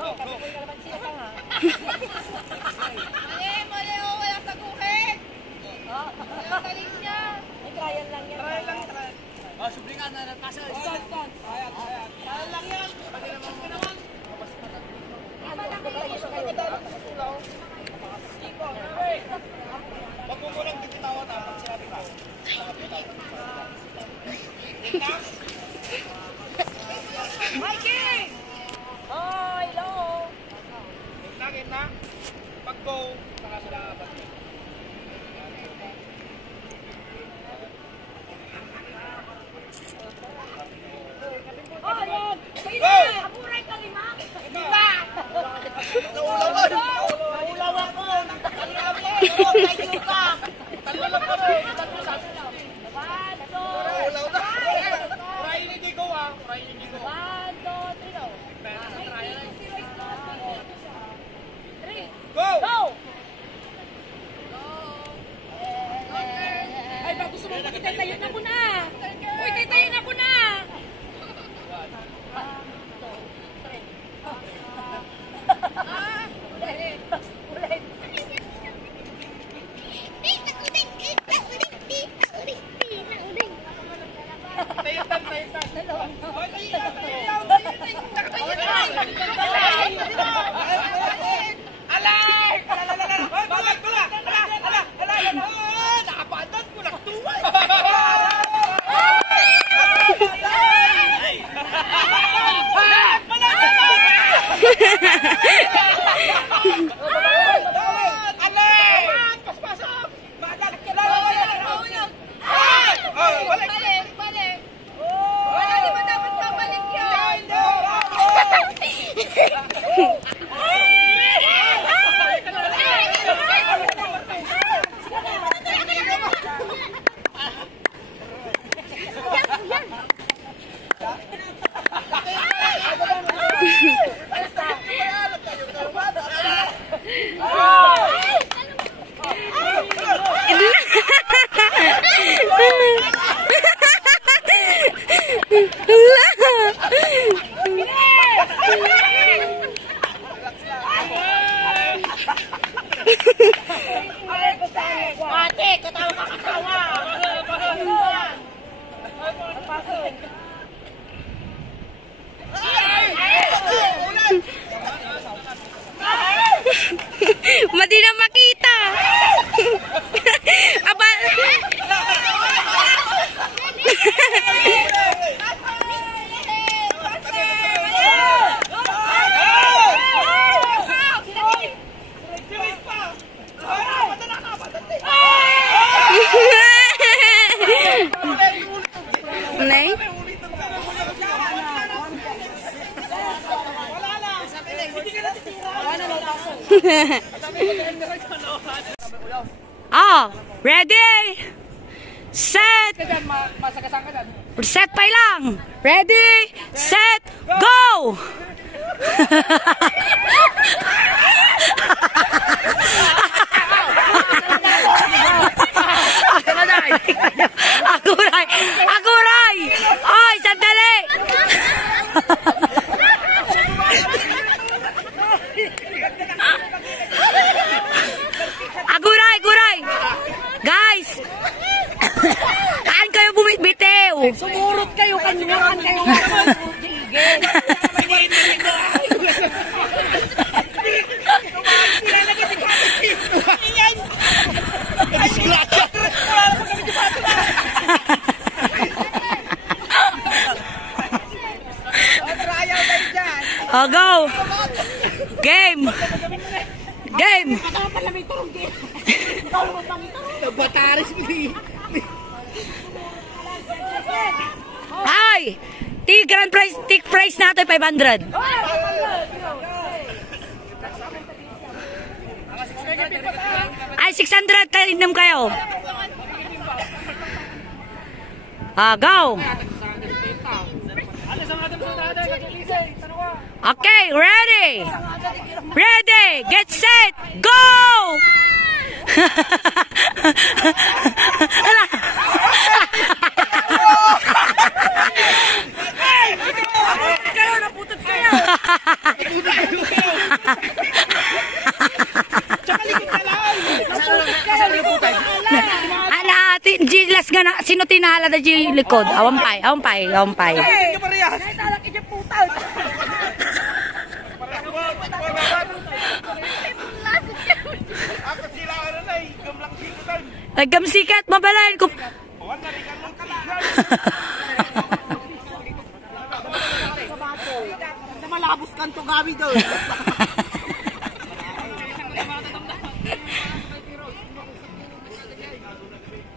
Mali, oh, walang taguhin. Walang taling niya. May trial lang yan. Trial lang, trial. Oh, sublingan na nagpasa. Stop. Ayan. Trial lang yan. Pwede naman mo naman. Wag mo munang bibitawan na pag sinabi ko. Mikey! Oh, hello! Gitna. Pag-go, saka sila apat. Oh, yan! Go! Apuray ka lima! Lima! Naulawan! Naulawan ko! Thank you ka! Talo lang pa rin! Naulaw na! Purahin hindi ko ah! Purahin hindi ko! 1, 2, 3 go! Go! Go! Ay, bago sumabot, itatayin ako na! Uy, tatayin ako na! Madi na makita. Aba. Nay. Oh, ready? Set. Set pa lang. Ready? Set. Go. Aguray. Aguray. Oy, sandali. Aguray, aguray. Guys. Kaan kayo bumibitew? Sumurot kayo, kanyakan kayo. Oh, go. Game. Game. Ay! Grand prize, tick price natin 500. Ay, 600 talinam kayo. Ah, go. Okay, ready. Ready, get set, go. Ala. Kayo, naputod kayo. Tsaka likod ka lang. Kasama yung putay. Ana, Gilas nga na, sino tinala na G likod? Awampay. Hindi ka parehas. Ako sila ano na gamlang sikutan. Nagkamsikat, mabalain ko. Wan na rin lang kaligyan. Sa malabos kanto gabi doon.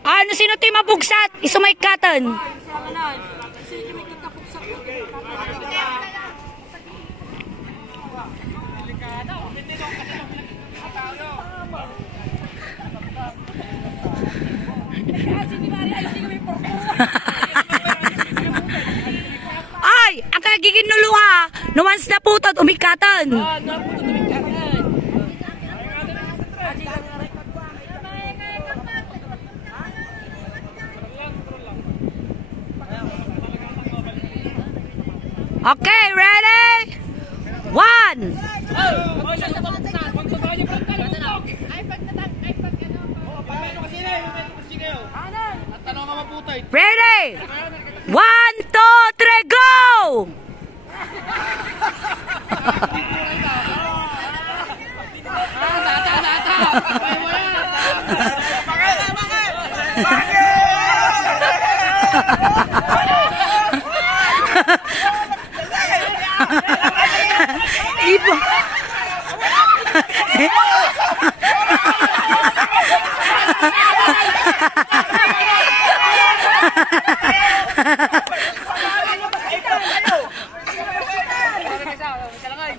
Ano sino ti mabugsat? Isumaykatan. Ay, ang kagiging nuluha. Nuwans na putod, umikatan. Okay, ready? 1. Ready? 1, 2, 3, go! Ipo.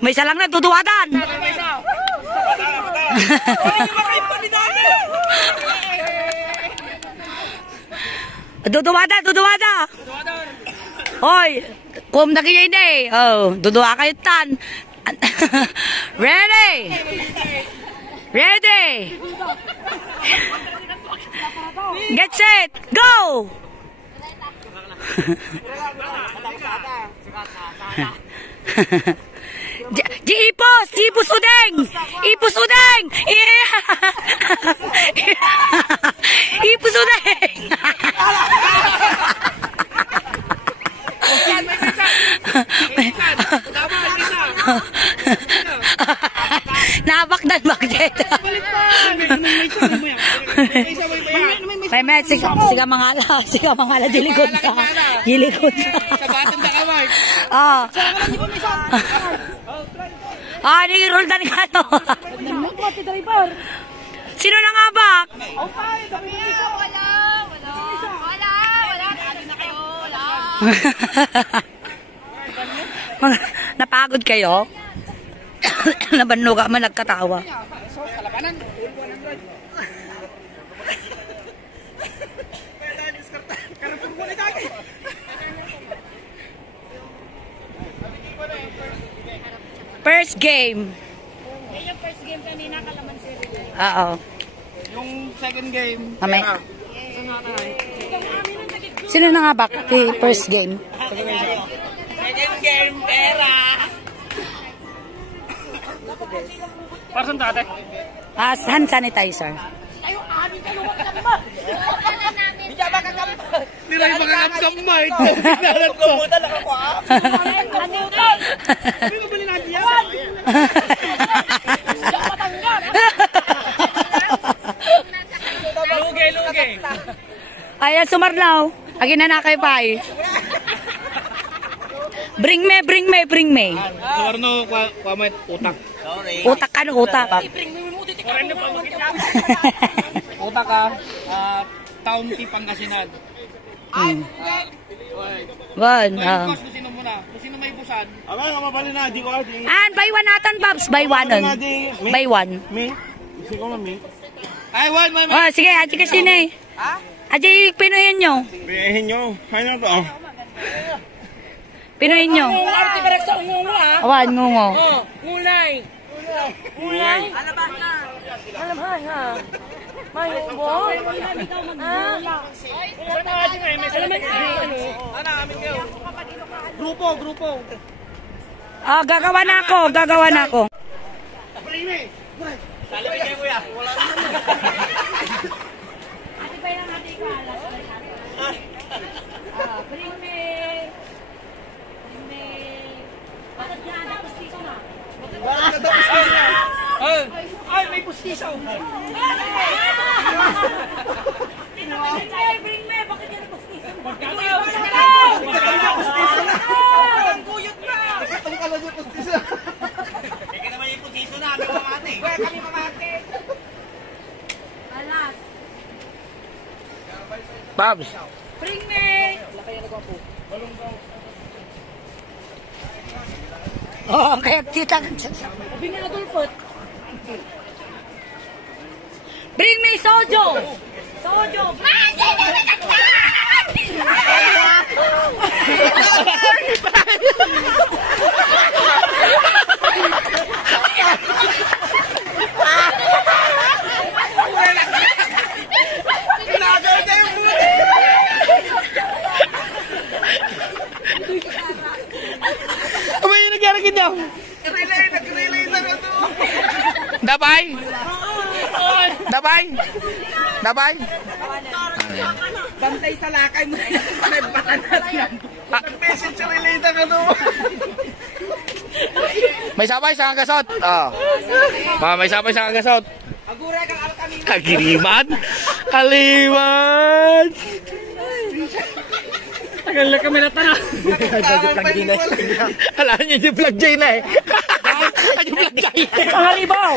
May isa lang na tutuwadan. Duduwada. Hoy, kum na kaya hindi. Oh, duduwa kayo tan. Ready? Get set, go! Ipos udeng! Ipos udeng! Nabakdan bakit? May siga mangala dilikod sa. Sa batang dakaway. Ah. Ni Roldan ka to. Sino na nga ba? Wala. Napagod kayo? Nabanuga man nagkatawa. First game. Yung first game kanina, kalamansi rin. Oo. Yung second game. Mamay. Sino na nga ba? First game. Second game, pera. Para saan tate? Hand sanitizer. Niray makakamkam mo ito. Pinalat ko. Hindi ko bali natin yan. Luge. Ayan, sumarlaw. Agin na na kay Pai. Bring me. Suwarno, kwamit, utak. Utak ka, utak. Utak ka, County Pangasinan. One. Kung sino muna? Kung sino may busan? Aba, mabali na, di ko adi. Buy one natin, Babs. Buy one. Buy one. Me? Sige mo, me? Ay, one. Sige, aji kasi na eh. Aji, pinuhin nyo. Biyahin nyo. Hay na to, oh. Pinuhin nyo. Awan, ngungo. Ngulay. Alaban na. Mayunggo. Grupo. Oh, gagawa na ako, gagawa na ako. Talabigay ko yan. Wala naman. Ate pa yung ate ko, alas. Bring me. Bring me. Bakit yan? Napustiso na. Ay, may pustiso. Bring me. Bakit yan napustiso? Guyot na. Ang kala niya pustiso. Ika naman yung pustiso na. Kami mamati. Kami mamati. Alas. Babs. Bring me. Oh, kaya kita. Bring me Adolfo. Bring me Sojo. Sojo. Ano yung nagyari kita? Nag-relay na ito. Dabay? Dabay? Dabay? Bantay sa lakay mo. May batanas yan. Nag-message sa relay na ito. May sabay sa kagasot. Oh. May sabay sa kagasot. Aguray kang alkamin. Kagiriman? Kaliman! Tagal na kami natana. Alam niyo yung vlog Jay na eh. Yung vlog Jay. Ang haribaw.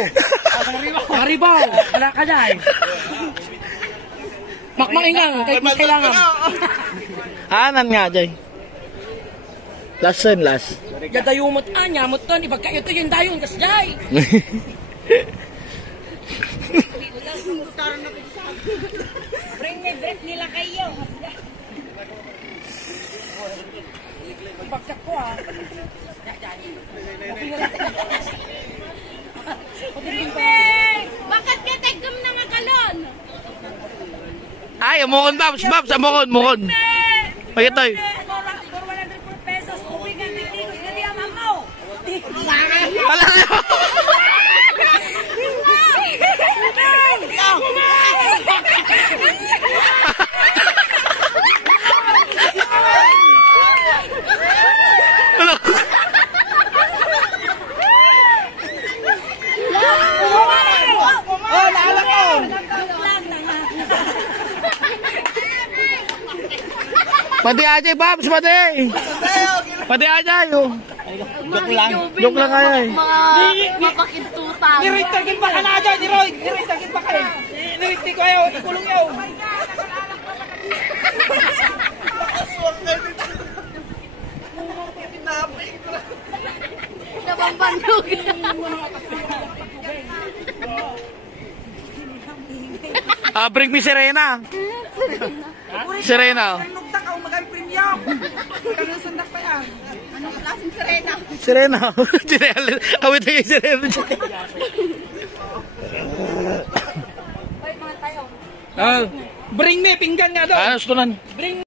Ang haribaw. Wala ka dyan. Makmaingang. Kahit mas kailangan. Hanan nga Jay. Last and last. Yadayumot nyamot to. Ibagka ito yung dayon. Kas jay. Bring me break nila kayo. Bagsak ko Bakit ka tagam na magalon? Ay, umukon Babs. Babs, umukon. Pagkitoy. 100 pesos. Tubig ang titigos ka diyan mo. Pala na. Oh, naalala ko. Pati aja Babs, pati. Pati aja yo. Joke lang kaya eh. Mapakintutan. Niritagin pa ka na dyan, Niroy. Niritagin pa ka na. Niriti ko ayaw, ikulong yaw. Nakaswak na dito. Pinapin ko lang. Nabambandog. Bring me Serena. Serena. Nugta ka, umagay premium. Kanang sundak pa yan. Anong klaseng sirena? Serena. Awit na yung Serena. Bring me, pinggan nga daw. Ano, sutunan? Bring